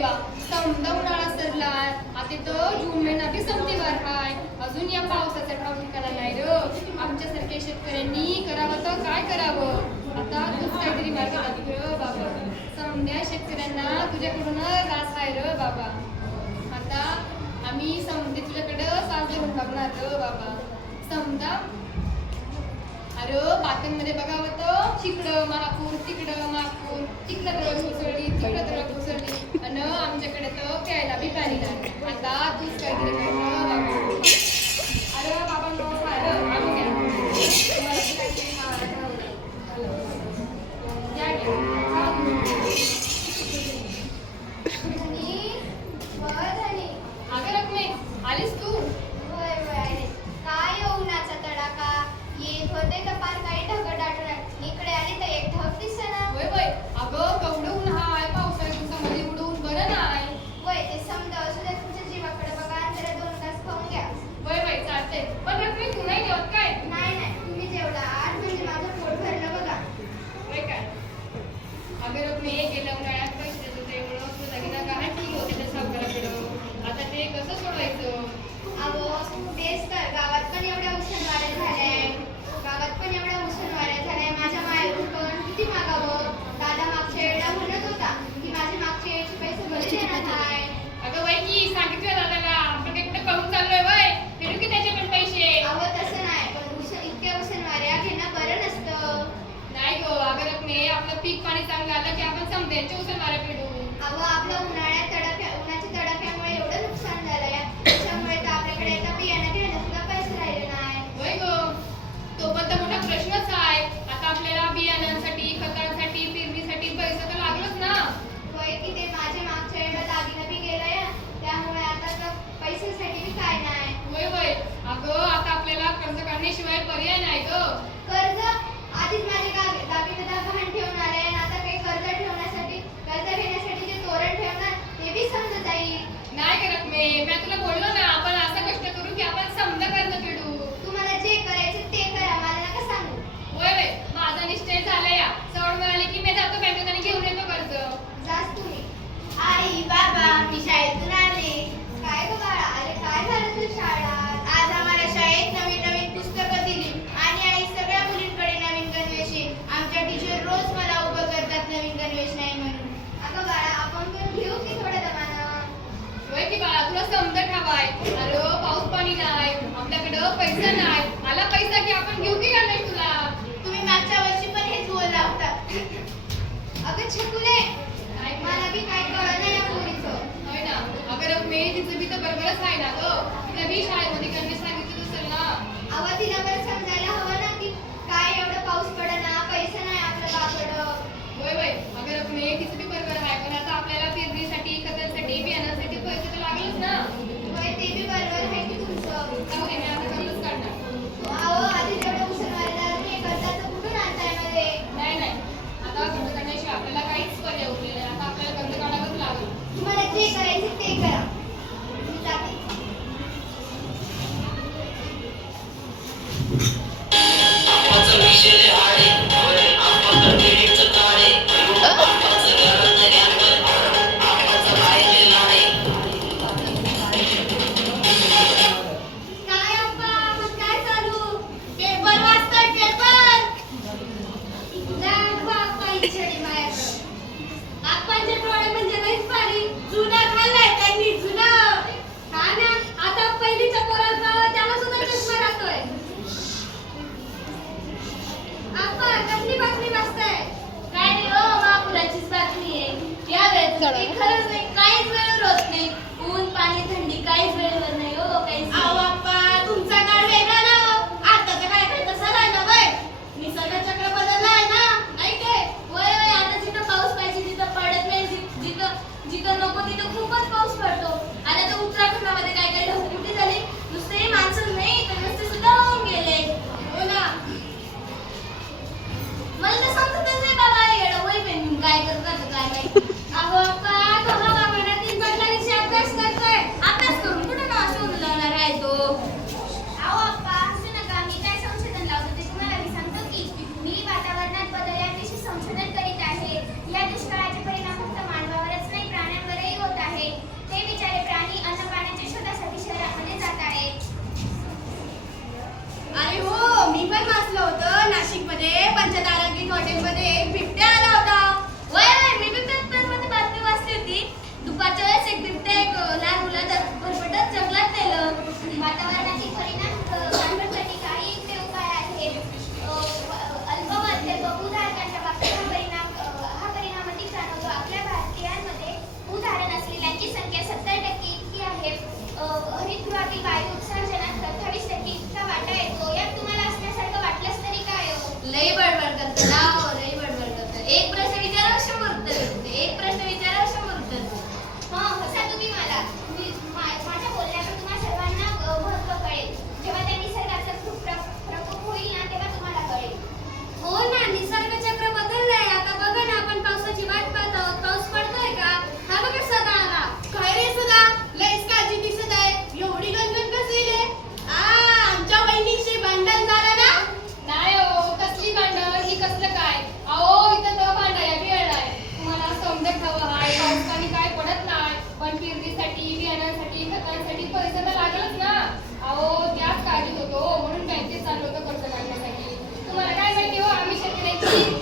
देवा. समजा उन्हाळा सरला आता तर जून महिना बी समजेवार हाय. अजून या पावसाचा ठाव ठिकाणा नाही र. आमच्यासारख्या शेतकऱ्यांनी करावं तर काय करावं? आता तूच काहीतरी मार्ग लागली र बाबा. समजा शेतकऱ्यांना तुझ्याकडून रास आहे र बाबा. आता आम्ही समजे तुझ्याकडं साथ घेऊन बघणार र बाबा. समजा अरे बातमीमध्ये बघावं तर तिकडं महापूर तिकडं महापूर तिकडं तर कोसळली तिकडं तर कोसळली आणि आमच्याकडे तर प्यायला बी पाणी नाही. आता तूच काहीतरी त्यांच्यावर मारपीट होईल अगं आपलं उन्हाळ्यात तडाख्या उन्हाच्या तडाख्यामुळे एवढं नुकसान झालंय. त्याच्यामुळे तर आपल्याकडे आता बियाणं घ्यायला सुद्धा पैसे राहिले नाही होय ग. तो पण तर मोठा प्रश्नच आहे. आता आपल्याला बियाणांसाठी खतांसाठी पेरणीसाठी पैसे तर लागलोच ना. होय की ते माझे मागच्या वेळेला दागिना बी गेलाय. त्यामुळे आता तर पैशासाठी बी काय नाही. होय होय. अगं आता आपल्याला कर्ज काढण्याशिवाय पर्याय नाही ग. पाय. अरे पाऊस पाणी नाही. आपल्याकडं पैसा नाही. मला पैसा की आपण घेऊ की नाही तुला? तुम्ही मागच्या वर्षी पण हेच बोलला होता अगं छकुले मला बी काय कळलं या पोरीचं. होय ना. अगं रक्मे तिचं बी तर बरोबरच आहे ना गं. तिला बी शाळेत पंचतारांकित हॉटेलमध्ये बिबट्या आला. Thank you.